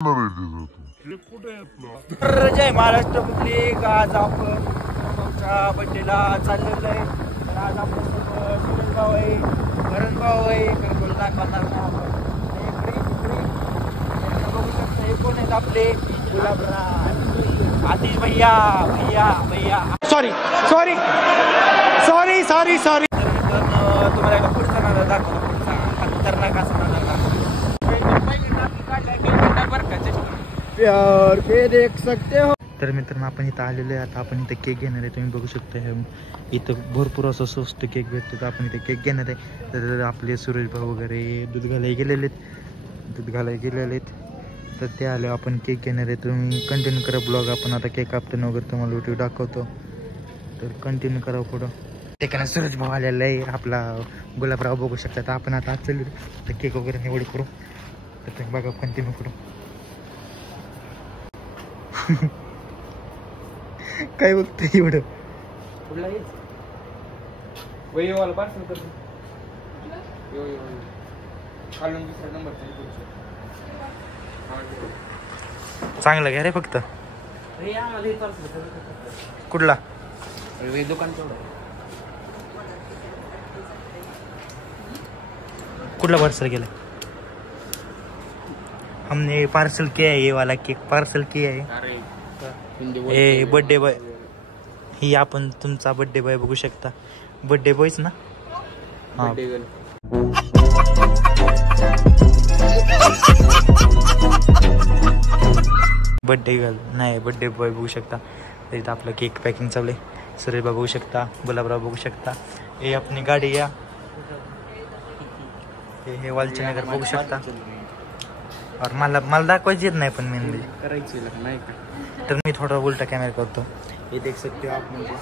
तर जय महाराष्ट्र पब्लिक, आज आपण आमच्या बड्डेला चाललेलो आहे. तर आज आपण सुरेश भाऊ आहे, करण भाऊ आहे, करण दाखवणार नाही आपण. बघू शकता हे कोण आहेत आपले गुलाबराव आतिश भैया भैया भैया sorry sorry sorry sorry sorry. तर तुम्हाला एका पुढचा नादा दाखवतो, पुढचा खतरनाक असा नादा दाखवतो. प्यार के देख सकते हो. तर मित्रांनो आपण इथं आलेलो आहे. आता आपण इथं केक घेणार आहे. तुम्ही बघू शकता इथं भरपूर असं स्वस्त केक भेटतो. तर आपण इथे केक घेणार आहे. तर आपले सुरेश भाऊ वगैरे दूध घालायला गेलेले आहेत. तर ते आले, आपण केक घेणार आहे. तुम्ही कंटिन्यू करा ब्लॉग. आपण आता केक कापताना वगैरे तुम्हाला व्हिडिओ दाखवतो. तर कंटिन्यू करा पुढं. ठिकाणी सुरेश भाऊ आलेला आहे, आपला गुलाबराव बघू शकता. तर आपण आता चलू तर केक वगैरे निवड करू. तर तुम्ही बघा, कंटिन्यू करू. काय बघतोय एवढं? चांगलं घ्या रे फक्त. कुठला दुकान? कुठला पार्सल केला? हमने पार्सल किया है, ये वाला केक पार्सल किया है. ए बर्थडे बॉय, ही आपण तुमचा बर्थडे बॉय बघू शकता. बर्थडे बॉयच ना? हा. बर्थडे गर्ल नाही, बर्थडे बॉय बघू शकता. इथं आपलं केक पॅकिंग चालू आहे. सुरेश बघू शकता, गुलाबराव बघू शकता. हे आपली गाडी या, हे वालचनगर बघू शकता. और मला दाखवायची येत नाही, पण मेन करायची नाही. तर मी थोड़ा उल्टा कैमरा करतो. ये देख सकते हो आप मुझे.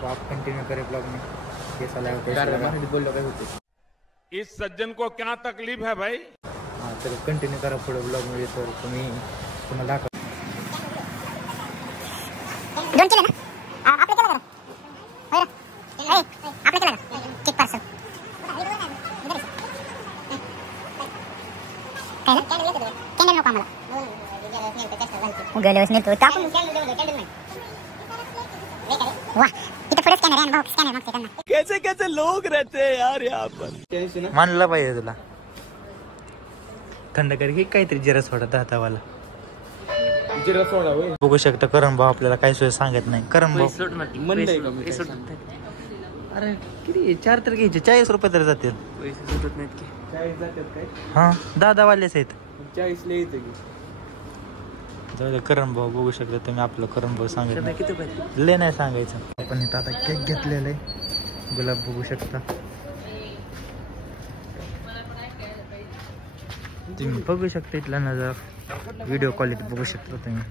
तो आप कंटिन्यू करें ब्लॉग में. कैसा लगा बोलो काय होते. इस सज्जन को क्या तकलीफ है भाई? हाँ, तर कंटिन्यू करा पुढे ब्लॉग मध्ये. तर तुम्ही पुन्हा दाखवा. दोन केले ना आपले केलं होय रे. आपले केलं केक पार्सल काय ना कॅन्डल नको आम्हाला. गेल्यावेळेस नेतो टाकून. वाह, इथं पुढे स्कॅनर आहे. भाऊ स्कॅनर मागते त्यांना. कैसे कैसे लोग रहते हैं यार यहाँ पर. मानला पाहिजे तुला. थंड कर की काहीतरी जिरा सोडा दातावाला. जिरा सोडा होय. बघू शकता करण भाऊ आपल्याला काय सोय सांगत नाही. करण भाऊ अरे किती 4 तर घ्यायचे, 40 रुपये तर जातील. पैसे सुटत नाहीत की. 40 जातात काय? हा, दादावालेच आहेत. 40 लय येते की. करण भाऊ बघू शकता तुम्ही. आपलं करण भाऊ सांगत किती लय नाही सांगायचं. आपण इथं आता केक घेतलेला आहे. गुलाब बघू शकता तुम्ही. बघू शकता इथला नजर, व्हिडिओ क्वालिटी बघू शकता तुम्ही.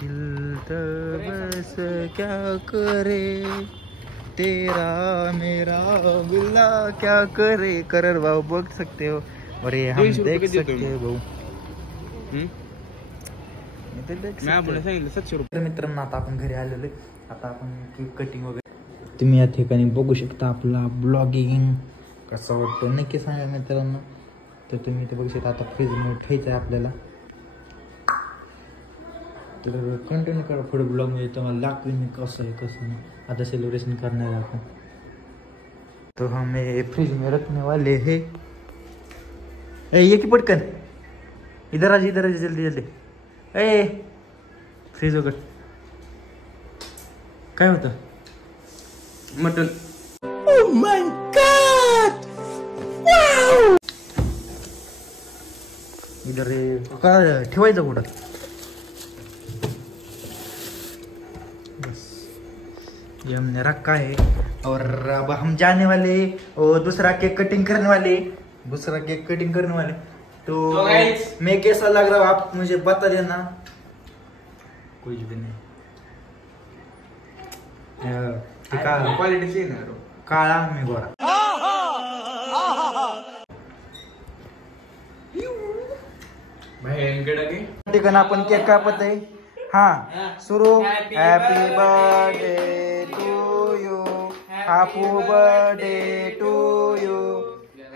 दिल बस क्या करे तेरा मेरा बिल्ला क्या करे. करण भाऊ बघ सकते हो. और ये हम देख सकते हैं भाऊ. तर मित्रांनो आता आपण घरी आलेलो आहे. आता आपण केक कटिंग वगैरे तुम्ही या ठिकाणी बघू शकता. आपला ब्लॉगिंग कसा वाटतो नक्की सांगा मित्रांनो. तर तुम्ही ते बघू शकता. आता फ्रीज मध्ये ठेवायचं आहे आपल्याला. तर कंटिन्यू करा पुढे ब्लॉग मध्ये. तुम्हाला दाखवेन मी कसं आहे कसं नाही. आता सेलिब्रेशन करणार आहे आपण. तो हमें फ्रिज में रखने वाले है. ये की पटकन इधर आज जल्दी जल्दी. ए फ्रीज वगैरे काय होतं? Mutton. Oh my God, wow. इधर काय ठेवायचं कुठं? बस ये हमने रखा है. और अब हम जाने वाले और दूसरा केक कटिंग करने वाले. तो मैं कैसा लग रहा हूँ आप मुझे बता देना. कुछ भी नहीं. क्वालिटी से काळा मी गोरा. ठिकाण आपण केक कापत आहे. हा सुरू. Happy birthday to you, happy birthday to you,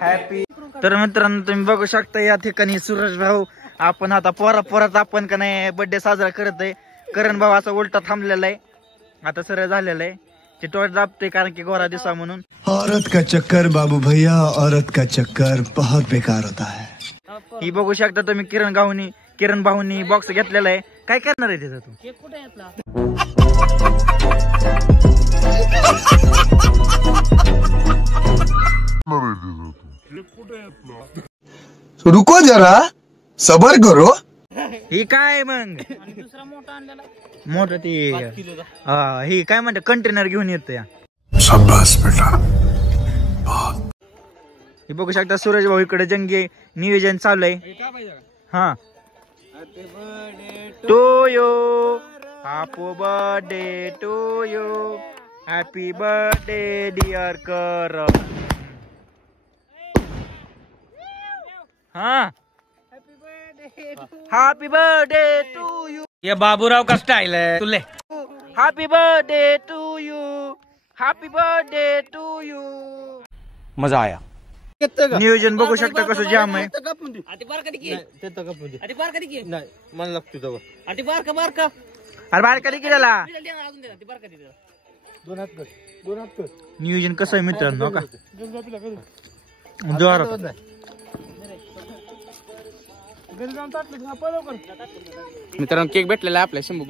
happy तर मित्रांनो तुम्ही बघू शकता या ठिकाणी सूरज भाऊ आपण आता पोरात आपण का नाही बर्थडे साजरा करत आहे. करण भाऊ असा उलटा थांबलेला आहे, आता सरळ झालेला आहे. ते टॉर्च दाबते कारण की गोरा दिसा म्हणून. औरत का चक्कर बाबू भैया, औरत का चक्कर बहुत बेकार होता है. ही बघू शकता तुम्ही किरण भाऊनी बॉक्स घेतलेला आहे. काय करणार आहे त्याचा तू? रुको जरा सबर करो. ही काय मग मोठं ती ही काय म्हणते कंटेनर घेऊन येतो या. शाबाश बेटा. हे बघू शकता सूरज भाऊ इकडे जंगी नियोजन चालू आहे. हा to you happy birthday to you happy birthday dear Karan. हा हॅपी बर्थडे टू यू. ये बाबूराव का स्टाइल है तुले. Happy birthday to you happy birthday to you. मजा आया. नियोजन बघू शकता कसं जाम आहे. अरे बाहेर कधी केलेला नियोजन कसं आहे मित्रांनो का जोरात. मित्रांनो केक भेटलेला आहे आपल्या 100